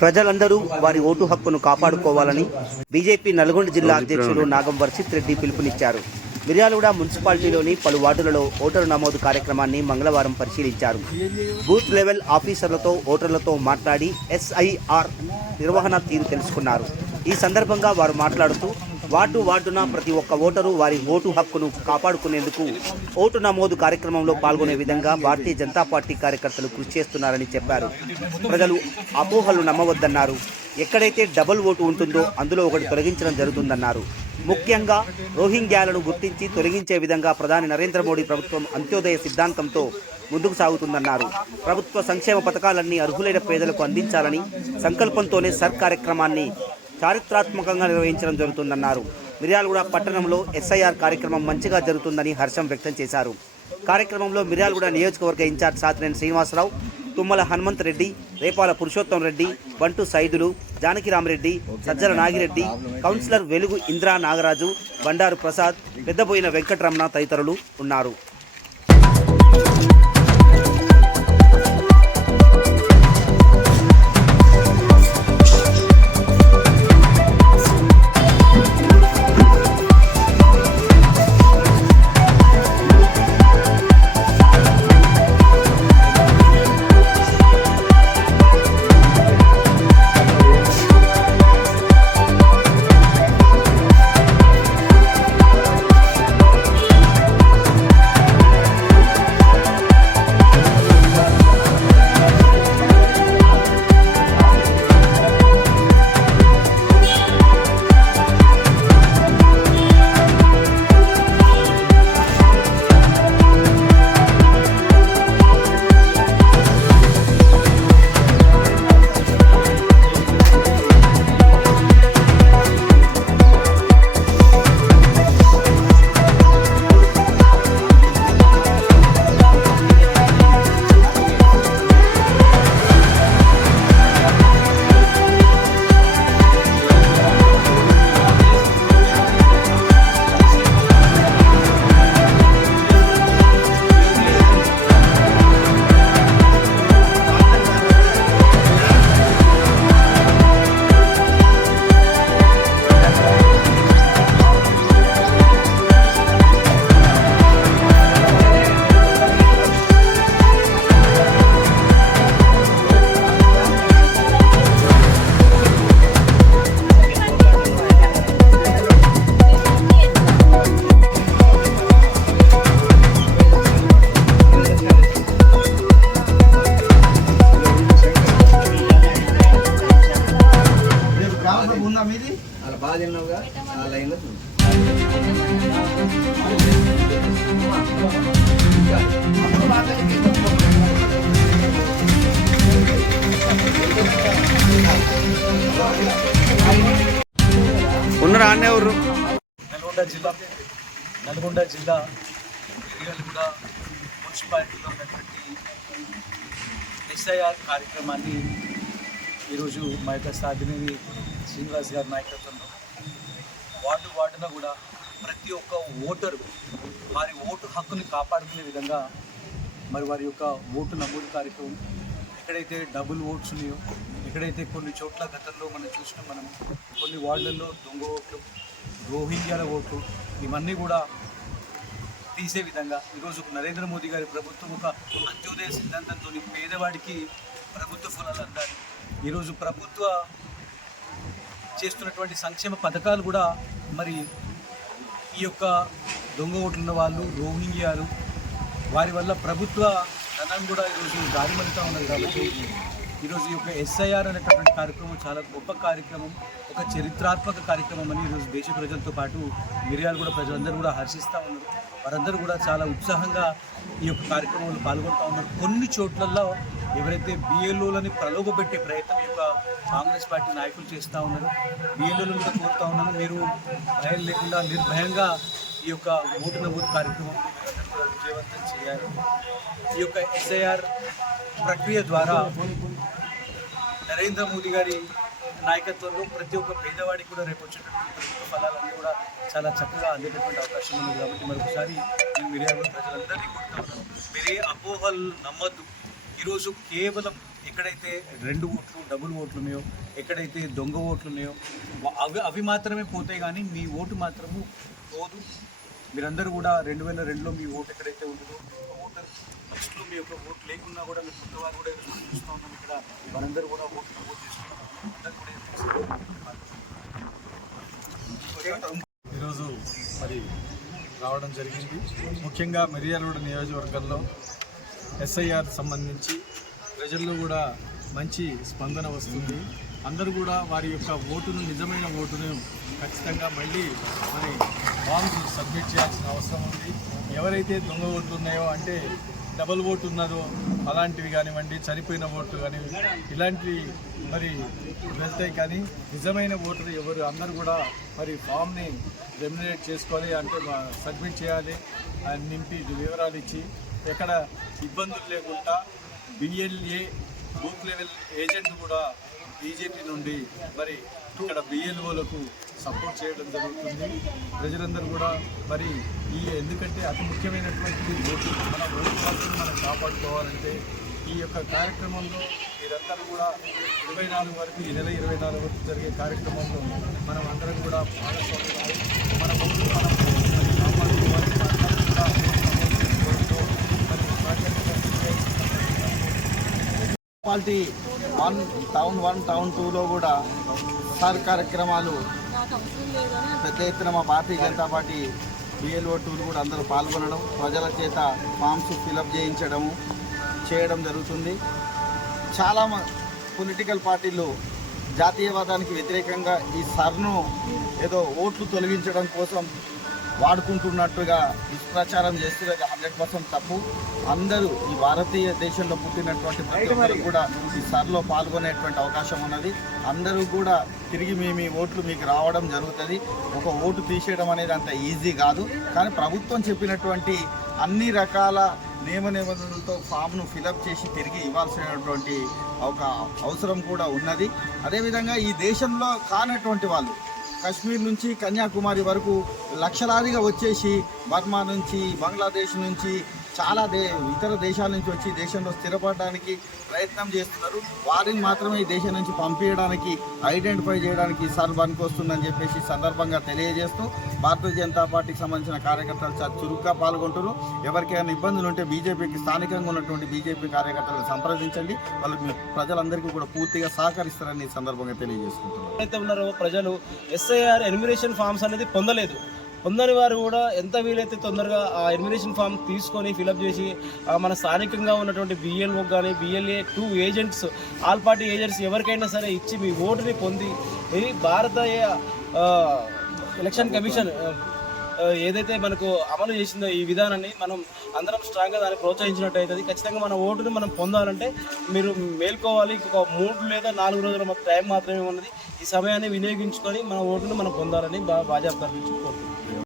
ప్రజలందరూ వారి ఓటు హక్కును కాపాడుకోవాలని బీజేపీ నల్గొండ జిల్లా అధ్యక్షులు నాగం వర్షిత్ రెడ్డి పిలుపునిచ్చారు. మిర్యాలగూడ మున్సిపాలిటీలోని పలు వార్డులలో ఓటరు నమోదు కార్యక్రమాన్ని మంగళవారం పరిశీలించారు. బూత్ లెవెల్ ఆఫీసర్లతో ఓటర్లతో మాట్లాడి ఎస్ఐఆర్ నిర్వహణ తీరు తెలుసుకున్నారు. ఈ సందర్భంగా వారు మాట్లాడుతూ వార్డున ప్రతి ఒక్క ఓటరు వారి ఓటు హక్కును కాపాడుకునేందుకు ఓటు నమోదు కార్యక్రమంలో పాల్గొనే విధంగా భారతీయ జనతా పార్టీ కార్యకర్తలు కృషి చేస్తున్నారని చెప్పారు. ప్రజలు అపోహలు నమ్మవద్దన్నారు. ఎక్కడైతే డబుల్ ఓటు ఉంటుందో అందులో ఒకటి తొలగించడం జరుగుతుందన్నారు. ముఖ్యంగా రోహింగ్యాలను గుర్తించి తొలగించే విధంగా ప్రధాని నరేంద్ర మోడీ ప్రభుత్వం అంత్యోదయ సిద్ధాంతంతో ముందుకు సాగుతుందన్నారు. ప్రభుత్వ సంక్షేమ పథకాలన్నీ అర్హులైన పేదలకు అందించాలని సంకల్పంతోనే సర్ కార్యక్రమాన్ని చారిత్రాత్మకంగా నిర్వహించడం జరుగుతుందన్నారు. మిర్యాలగూడ పట్టణంలో ఎస్ఐఆర్ కార్యక్రమం మంచిగా జరుగుతుందని హర్షం వ్యక్తం చేశారు. కార్యక్రమంలో మిర్యాలగూడ నియోజకవర్గ ఇన్ఛార్జ్ సాతినేని శ్రీనివాసరావు, తుమ్మల హనుమంత్ రెడ్డి, రేపాల పురుషోత్తం రెడ్డి, బంటు సైదులు, జానకిరామరెడ్డి, సజ్జల నాగిరెడ్డి, కౌన్సిలర్ వెలుగు ఇంద్రా నాగరాజు, బండారు ప్రసాద్, పెద్దబోయిన వెంకటరమణ తదితరులు ఉన్నారు. నల్గొండ జిల్లా మిర్యాలగూడ మున్సిపాలిటీలో ఉన్నటువంటి ఎస్ఐఆర్ కార్యక్రమాన్ని ఈరోజు మా యొక్క సాధినేని శ్రీనివాస్ గారి నాయకత్వంలో వార్డున కూడా ప్రతి ఒక్క ఓటరు వారి ఓటు హక్కుని కాపాడుకునే విధంగా మరి వారి యొక్క ఓటు నమోదు కార్యక్రమం, ఎక్కడైతే డబుల్ ఓట్స్ ఉన్నాయో, ఎక్కడైతే కొన్ని చోట్ల గతంలో మనం చూసినాం, మనం కొన్ని వార్డులలో దొంగ ఓట్లు, రోహింగ్యాల ఓట్లు, ఇవన్నీ కూడా తీసే విధంగా ఈరోజు నరేంద్ర మోదీ గారి ప్రభుత్వం ఒక అంత్యోదయ సిద్ధాంతంతో పేదవాడికి ప్రభుత్వ ఫలాలు అందాలి. ఈరోజు ప్రభుత్వ చేస్తున్నటువంటి సంక్షేమ పథకాలు కూడా మరి ఈ యొక్క దొంగ ఓట్లున్న వాళ్ళు, రోహింగ్యాలు, వారి వల్ల ప్రభుత్వ ధనం కూడా ఈరోజు దారిమలుతూ ఉన్నది. కాబట్టి ఈరోజు ఈ యొక్క ఎస్ఐఆర్ అనేటటువంటి కార్యక్రమం చాలా గొప్ప కార్యక్రమం, ఒక చరిత్రాత్మక కార్యక్రమం అని ఈరోజు దేశ ప్రజలతో పాటు మిర్యాలగూడ ప్రజలందరూ కూడా హర్షిస్తూ ఉన్నారు. వారందరూ కూడా చాలా ఉత్సాహంగా ఈ యొక్క కార్యక్రమంలో పాల్గొంటూ ఉన్నారు. కొన్ని చోట్లలో ఎవరైతే బిఎల్ఓలని ప్రలోభపెట్టే ప్రయత్నం ఈ యొక్క కాంగ్రెస్ పార్టీ నాయకులు చేస్తూ ఉన్నారు, బిఎల్ఓలను కూడా కోరుతూ ఉన్నారు, మీరు భయం లేకుండా నిర్భయంగా ఈ యొక్క ఓటు నమోదు కార్యక్రమం విజయవంతం చేయాలి. ఈ యొక్క ఎస్ఐఆర్ ప్రక్రియ ద్వారా నరేంద్ర మోదీ గారి నాయకత్వంలో ప్రతి ఒక్క పేదవాడికి కూడా రేపు వచ్చేటటువంటి ప్రభుత్వ ఫలాలన్నీ కూడా చాలా చక్కగా అందేటటువంటి అవకాశం ఉంది. కాబట్టి మరొకసారి నేను మిర్యాలగూడ ప్రజలందరినీ కోరుతున్నాను, మీరే అపోహలు నమ్మద్దు. ఈరోజు కేవలం ఎక్కడైతే 2 ఓట్లు డబుల్ ఓట్లు ఉన్నాయో, ఎక్కడైతే దొంగ ఓట్లు ఉన్నాయో అవి మాత్రమే పోతాయి, కానీ మీ ఓటు మాత్రము పోదు. మీరందరూ కూడా 2002లో మీ ఓటు ఎక్కడైతే ఉంటుందో ఓటర్ లిస్టులో మీ యొక్క ఓటు లేకున్నా కూడా మీరు కొత్త వారు కూడా చూస్తూ ఉన్నాం. ఇక్కడ మనందరూ కూడా ఓటు నమోదు చేసుకుంటాం. అందరూ కూడా ఈరోజు మరి రావడం జరిగింది. ముఖ్యంగా మిర్యాలగూడ నియోజకవర్గంలో ఎస్ఐఆర్ సంబంధించి ప్రజల్లో కూడా మంచి స్పందన వస్తుంది. అందరూ కూడా వారి యొక్క ఓటును, నిజమైన ఓటును ఖచ్చితంగా మళ్ళీ మరి ఫామ్స్ సబ్మిట్ చేయాల్సిన అవసరం ఉంది. ఎవరైతే దొంగ ఓట్లు ఉన్నాయో, అంటే డబుల్ ఓటు ఉన్నదో అలాంటివి కానివ్వండి, చనిపోయిన ఓట్లు కానీ ఇలాంటివి మరి వెళ్తాయి. కానీ నిజమైన ఓటరు ఎవరు అందరూ కూడా మరి ఫామ్ని రెమ్యునేట్ చేసుకోవాలి, అంటే సబ్మిట్ చేయాలి, నింపి వివరాలు ఇచ్చి ఎక్కడ ఇబ్బందులు లేకుండా బిఎల్ఏ బూత్ లెవెల్ ఏజెంట్ కూడా బీజేపీ నుండి మరి ఇక్కడ బిఎల్ఓలకు సపోర్ట్ చేయడం జరుగుతుంది. ప్రజలందరూ కూడా మరి ఎందుకంటే అతి ముఖ్యమైనటువంటి ఓటు, మన ఓటు హక్కును మనం కాపాడుకోవాలంటే ఈ యొక్క కార్యక్రమంలో మీరందరూ కూడా 24 వరకు, ఈ నెల 24 వరకు జరిగే కార్యక్రమంలో మనం అందరం కూడా భాగస్వామ్యం, మన ఓటు మనం కాపాడుకోవాలి. మున్సిపాలిటీ 1 టౌన్ 1 టౌన్ 2లో కూడా సార్ కార్యక్రమాలు పెద్ద ఎత్తున మా Bharatiya Janata party BLO tool కూడా అందరూ పాల్గొనడం, ప్రజల చేత ఫామ్స్ ఫిలప్ చేయడం జరుగుతుంది. చాలా పొలిటికల్ పార్టీలు జాతీయవాదానికి వ్యతిరేకంగా ఈ సర్ను ఏదో ఓట్లు తొలగించడం కోసం వాడుకుంటున్నట్టుగా దుష్ప్రచారం చేస్తున్నది 100% తప్పు. అందరూ ఈ భారతీయ దేశంలో పుట్టినటువంటి ప్రతి ఒక్కరు కూడా ఈ సర్లో పాల్గొనేటువంటి అవకాశం ఉన్నది. అందరూ కూడా తిరిగి మీ ఓట్లు మీకు రావడం జరుగుతుంది. ఒక ఓటు తీసేయడం అనేది అంత ఈజీ కాదు, కానీ ప్రభుత్వం చెప్పినటువంటి అన్ని రకాల నిబంధనలతో ఫామ్ను ఫిలప్ చేసి తిరిగి ఇవ్వాల్సినటువంటి ఒక అవసరం కూడా ఉన్నది. అదేవిధంగా ఈ దేశంలో కానటువంటి వాళ్ళు కశ్మీర్ నుంచి కన్యాకుమారి వరకు లక్షలాదిగా వచ్చేసి బర్మా నుంచి, బంగ్లాదేశ్ నుంచి, చాలా ఇతర దేశాల నుంచి వచ్చి దేశంలో స్థిరపడడానికి ప్రయత్నం చేస్తున్నారు. వారిని మాత్రమే ఈ దేశం నుంచి పంపించడానికి, ఐడెంటిఫై చేయడానికి సార్ పనికి వస్తుందని చెప్పేసి సందర్భంగా తెలియజేస్తూ భారతీయ జనతా పార్టీకి సంబంధించిన కార్యకర్తలు చాలా చురుగ్గా పాల్గొంటారు. ఎవరికైనా ఇబ్బందులు ఉంటే బీజేపీకి స్థానికంగా ఉన్నటువంటి బీజేపీ కార్యకర్తలను సంప్రదించండి. వాళ్ళకి ప్రజలందరికీ కూడా పూర్తిగా సహకరిస్తారని ఈ సందర్భంగా తెలియజేసుకుంటున్నారు. అయితే ఉన్నారో ప్రజలు ఎస్ఐఆర్ ఎన్యుమరేషన్ ఫామ్స్ అనేది పొందని వారు కూడా ఎంత వీలైతే తొందరగా ఆ ఎన్యుమరేషన్ ఫామ్ తీసుకొని ఫిలప్ చేసి మన స్థానికంగా ఉన్నటువంటి బిఎల్ఓ కానీ BLA 2 agents, all party agents ఎవరికైనా సరే ఇచ్చి మీ ఓటుని పొంది భారతీయ ఎలక్షన్ కమిషన్ ఏదైతే మనకు అమలు చేసిందో ఈ విధానాన్ని మనం అందరం స్ట్రాంగ్గా దాన్ని ప్రోత్సహించినట్టు అవుతుంది. ఖచ్చితంగా మన ఓటుని మనం పొందాలంటే మీరు మేల్కోవాలి. ఇంకొక 3 లేదా 4 రోజుల టైం మాత్రమే ఉన్నది. ఈ సమయాన్ని వినియోగించుకొని మన ఓటును మనం పొందాలని బాజాప్తా నుంచి కోరుతున్నాం.